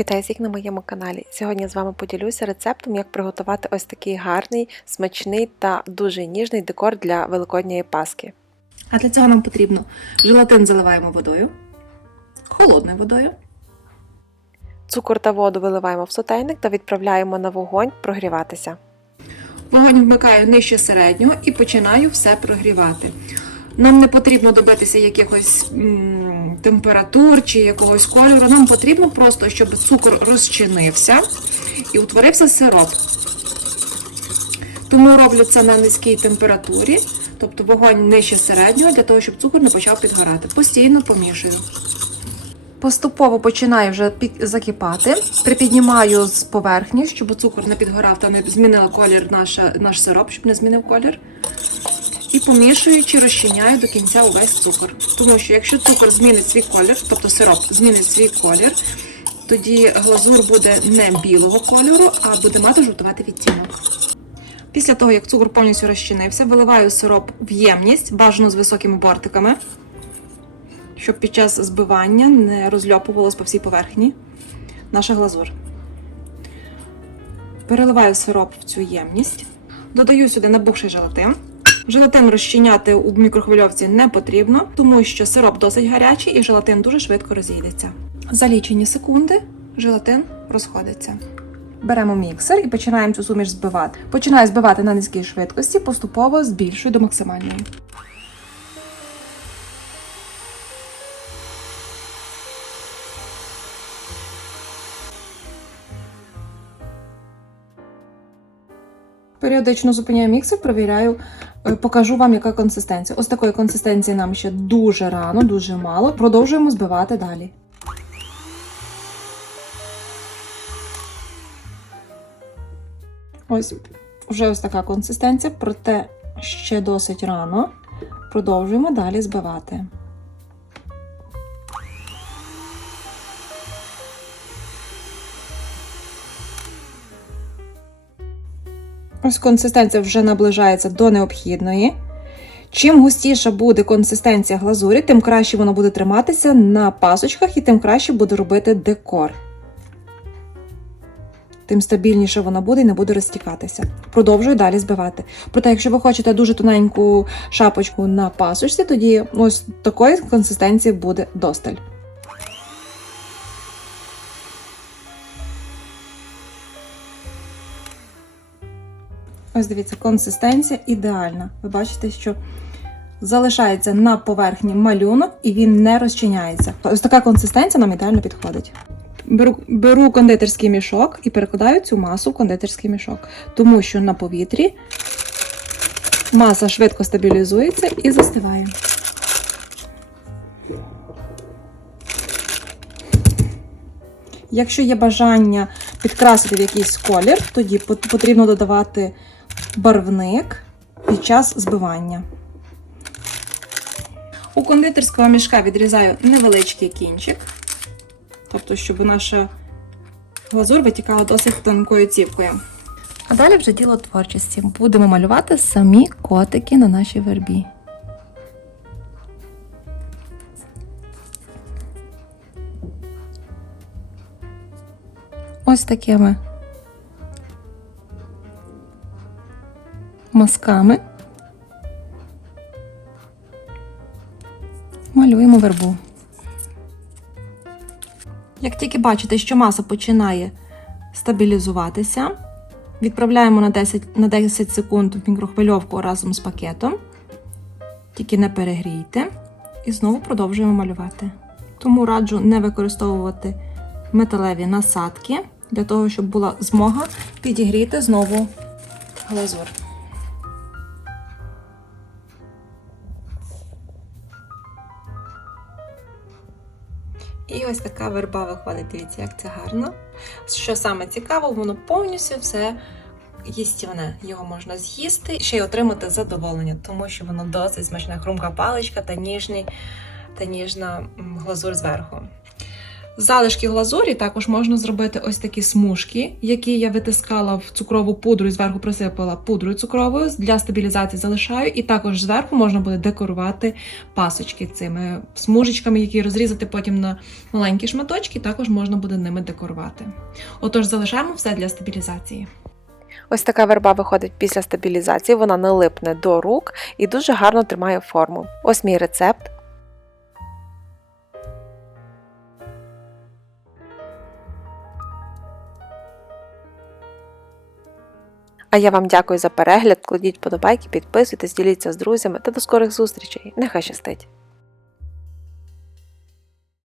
Вітаю всіх на моєму каналі. Сьогодні я з вами поділюся рецептом, як приготувати ось такий гарний, смачний та дуже ніжний декор для великодньої паски. А для цього нам потрібно желатин заливаємо водою, холодною водою. Цукор та воду виливаємо в сотейник та відправляємо на вогонь прогріватися. Вогонь вмикаю нижче середнього і починаю все прогрівати. Нам не потрібно добитися якихось температур чи якогось кольору. Нам потрібно просто, щоб цукор розчинився і утворився сироп. Тому роблю це на низькій температурі, тобто вогонь нижче середнього, для того, щоб цукор не почав підгорати. Постійно помішую. Поступово починає вже закипати. Припіднімаю з поверхні, щоб цукор не підгорав та не змінила колір наша, наш сироп, щоб не змінив колір. І помішуючи, розчиняю до кінця увесь цукор. Тому що якщо цукор змінить свій колір, тобто сироп змінить свій колір, тоді глазур буде не білого кольору, а буде мати жовтуватий відтінок. Після того, як цукор повністю розчинився, виливаю сироп в ємність, бажано з високими бортиками щоб під час збивання не розльопувалось по всій поверхні наша глазур. Переливаю сироп в цю ємність, додаю сюди набухший желатин. Желатин розчиняти у мікрохвильовці не потрібно, тому що сироп досить гарячий і желатин дуже швидко розійдеться. За лічені секунди желатин розходиться. Беремо міксер і починаємо цю суміш збивати. Починаю збивати на низькій швидкості, поступово збільшую до максимальної. Періодично зупиняю міксер, провіряю, покажу вам, яка консистенція. Ось такої консистенції нам ще дуже рано, дуже мало. Продовжуємо збивати далі. Ось вже ось така консистенція, проте ще досить рано. Продовжуємо далі збивати. Консистенція вже наближається до необхідної. Чим густіша буде консистенція глазурі, тим краще воно буде триматися на пасочках і тим краще буде робити декор. Тим стабільніше вона буде і не буде розтікатися. Продовжую далі збивати. Проте, якщо ви хочете дуже тоненьку шапочку на пасочці, тоді ось такої консистенції буде досталь. Ось дивіться, консистенція ідеальна. Ви бачите, що залишається на поверхні малюнок і він не розчиняється. Ось така консистенція нам ідеально підходить. Беру, беру кондитерський мішок і перекладаю цю масу в кондитерський мішок, тому що на повітрі маса швидко стабілізується і застиває. Якщо є бажання підкрасити в якийсь колір, тоді потрібно додавати барвник під час збивання. У кондитерського мішка відрізаю невеличкий кінчик, тобто, щоб наша глазур витікала досить тонкою цівкою. А далі вже діло творчості. Будемо малювати самі котики на нашій вербі. Ось такими мазками малюємо вербу. Як тільки бачите, що маса починає стабілізуватися, відправляємо на 10, на 10 секунд в мікрохвильовку разом з пакетом. Тільки не перегрійте. І знову продовжуємо малювати. Тому раджу не використовувати металеві насадки для того, щоб була змога підігріти знову глазур. І ось така верба виходить. Дивіться, як це гарно. Що саме цікаво, воно повністю все їстівне. Його можна з'їсти і ще й отримати задоволення, тому що воно досить смачна хрумка паличка та ніжний та ніжна глазур зверху. Залишки глазурі також можна зробити ось такі смужки, які я витискала в цукрову пудру і зверху присипала пудрою цукровою. Для стабілізації залишаю, і також зверху можна буде декорувати пасочки цими смужечками, які розрізати потім на маленькі шматочки, також можна буде ними декорувати. Отож, залишаємо все для стабілізації. Ось така верба виходить після стабілізації, вона не липне до рук і дуже гарно тримає форму. Ось мій рецепт. А я вам дякую за перегляд. Кладіть подобайки, підписуйтесь, діліться з друзями та до скорих зустрічей. Нехай щастить!